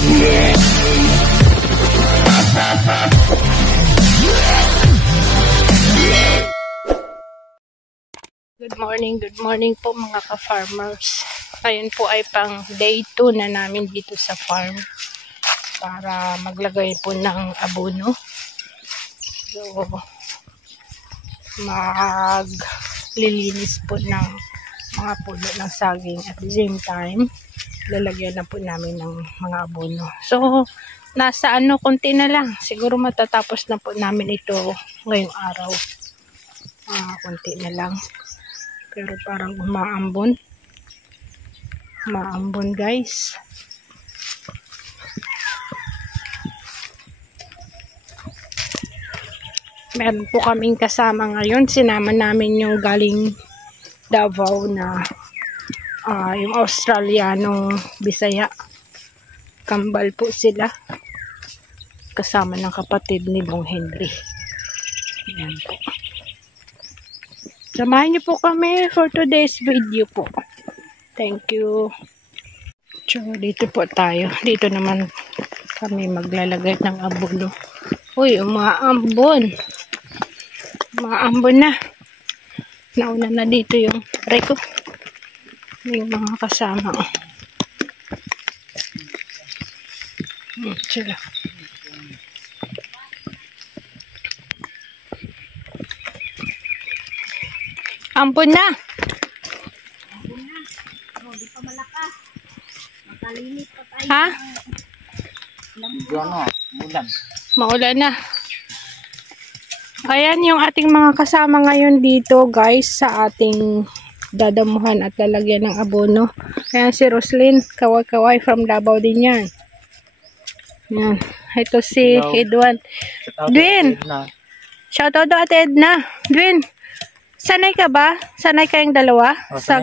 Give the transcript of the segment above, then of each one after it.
Good morning po mga ka-farmers. Ngayon po ay pang day 2 na namin dito sa farm para maglagay po ng abono. So, maglilinis po ng mga puno ng saging at the same time, lalagyan na po namin ng mga abono. So, nasa konti na lang. Siguro matatapos na po namin ito ngayong araw. Konti na lang. Pero parang umaambon. Umaambon guys. Meron po kaming kasama ngayon. Sinama namin yung galing Davao na yung Australianong Bisaya. Kambal po sila. Kasama ng kapatid ni Dong Henry. Ayan po. Samahan niyo po kami for today's video po. Thank you. So, dito po tayo. Dito naman kami maglalagay ng abono. Uy, umaambon. Umaambon na. Nauna na dito yung reko. Yung mga kasama. Sila. Ampun na. Ampun na. Oh, di pa malakas. Makalimit pa tayo. Ha? Maulan. Maulan na. Ayan yung ating mga kasama ngayon dito guys sa ating dadamuhan at lalagyan ng abono. Ayan si Roslyn. Kaway-kaway from Davao din yan. Ayan. Ito si Edwan. Dwin. Shoutout to Ate Edna. Dwin. Sanay ka ba? Sanay kayong dalawa? Sa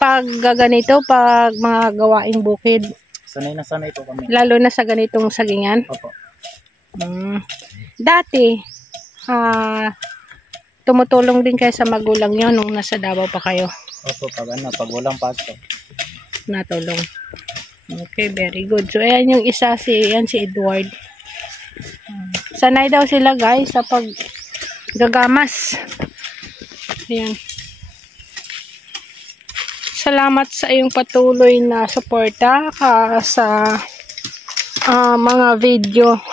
paggaganito, pag mga gawaing bukid? Sanay na sanay po kami. Lalo na sa ganitong sagingan? Opo. Dati, tumutulong din kayo sa magulang nyo nung nasa Davao pa kayo? Opo, pag walang pasok. Natulong. Okay, very good. So, ayan yung isa, si Edward. Sanay daw sila guys sa paggagamas. Ayan. Salamat sa iyong patuloy na suporta sa mga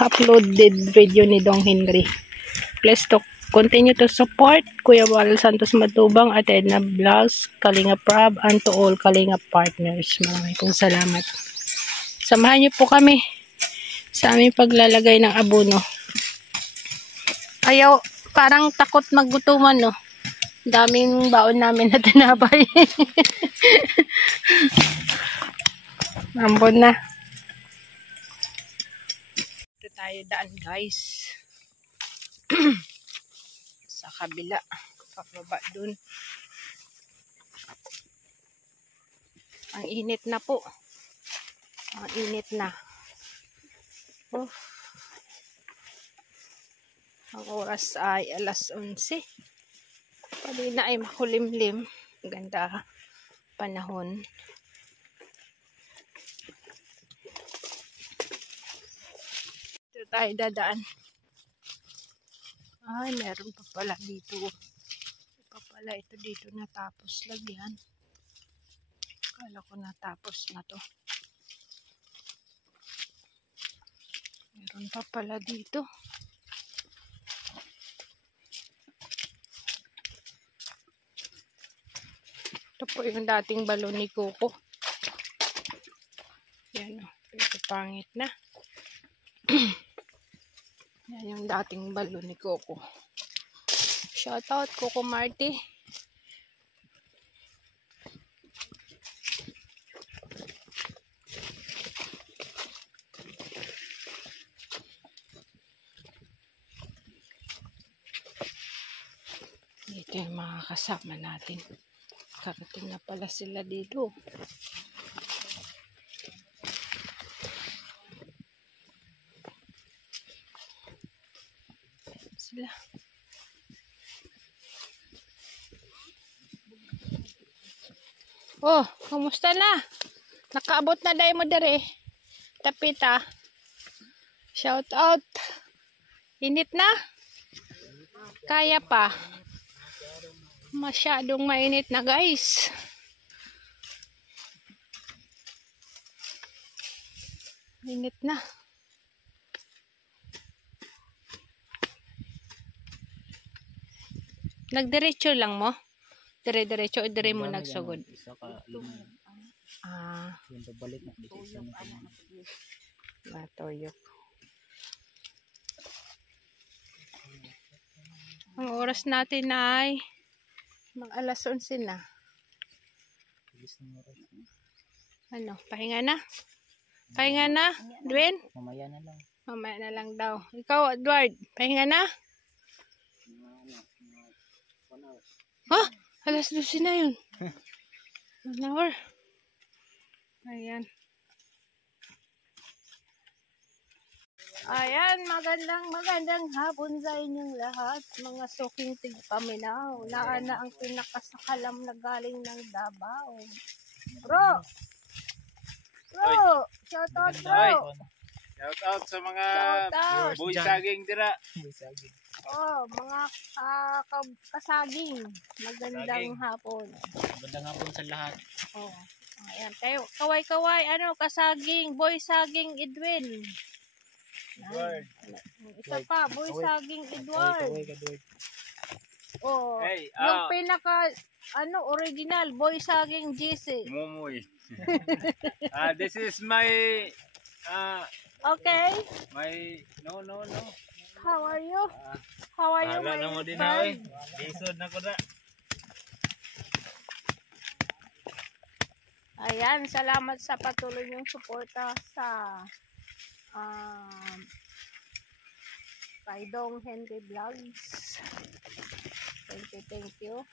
uploaded video ni Dong Henry. Please to continue to support Kuya Wal Santos Matubang at Edna Vlogs, Kalinga Prab, and to all Kalinga partners. Maraming salamat. Samahan niyo po kami sa aming paglalagay ng abono. Ayaw, parang takot maggutuman, no? Daming baon namin na tinapay. Ambon na. Ito tayo daan guys. Sa kabila. Pababa dun. Ang init na po. Ang init na. Oh. Ang oras ay alas 11. Kanina ay makulimlim. Ganda panahon. Ito tayo dadaan. Ay, meron pa pala dito. Pa pala ito dito natapos lagyan. Kala ko natapos na to. Meron pa pala dito. Ito po yung dating balon ni Coco. Yan o. Ito pangit na. Yan yung dating balon ni Coco. Shoutout Coco Marty. Ito yung mga kasama natin. Karating na pala sila dito. Sila. Oh, kumusta na? Nakaabot na dahil mo dere. Tapita. Shout out. Init na? Kaya pa. Masyadong mainit na guys. Init na. Nagdiretso lang mo? Dire-diretso o dire mo nagsugod? Isa ka, lima. Yung pabalik na. Matuyok. Ang oras natin ay mag-alas 11 na. Ano, pahinga na? Pahinga na, Edwin? Mamaya na lang. Mamaya na lang daw. Ikaw, Edward, pahinga na? Ha? Alas 12 na yun. 1 hour. Ayan. Ayan, magandang hapon sa inyong lahat. Mga suking tigpaminaw. Naana ang pinakasakalam na galing ng Davao. Bro! Bro! Shout out, bro! Shout out sa mga Shout out. boy saging dira. Oh, mga kasaging. Magandang Saging. hapon. Magandang hapon sa lahat. Oh, ayan. Kayo, kaway-kaway, kasaging, boy saging, Edwin. Edward. Isa pa, boy saging, Edward. Edward. Oh, Hey, yung pinaka, original, boy saging, GC. Mumuy. This is my Okay, no. how are you? How are you, Wala na mo my din na eh. friend? Lisod na ko na. Ayan, salamat sa patuloy niyong suporta sa kay Dong Henry Vlogs. Thank you.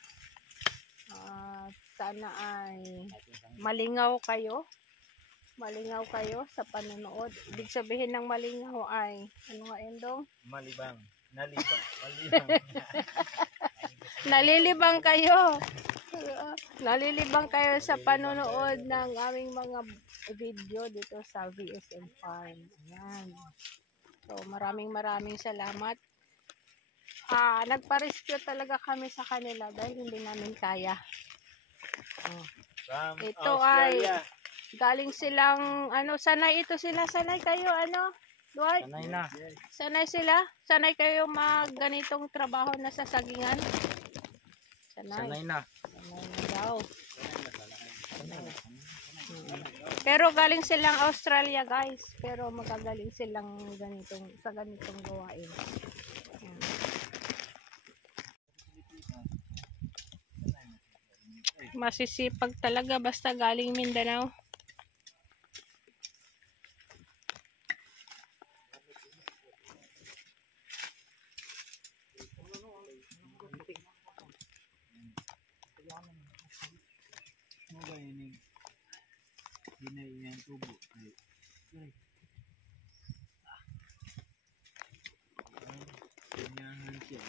Sana ay malingaw kayo sa panonood. Ibig sabihin ng malingaw ay, ano nga yun, Dong? Malibang. Nalilibang kayo. Nalilibang kayo sa panonood ng aming mga video dito sa VSM Farm. Ayan. So, maraming salamat. Nagpa-rescue talaga kami sa kanila dahil hindi namin kaya. From Ito Australia. ay galing silang, sanay kayo, Dwight? Sanay na. Sanay sila? Sanay kayo ganitong trabaho na sa sagingan? Sanay na. Sanay na daw. Pero galing silang Australia, guys. Pero magagaling silang sa ganitong gawain. Ayan. Masisipag talaga basta galing Mindanao. Yan siya.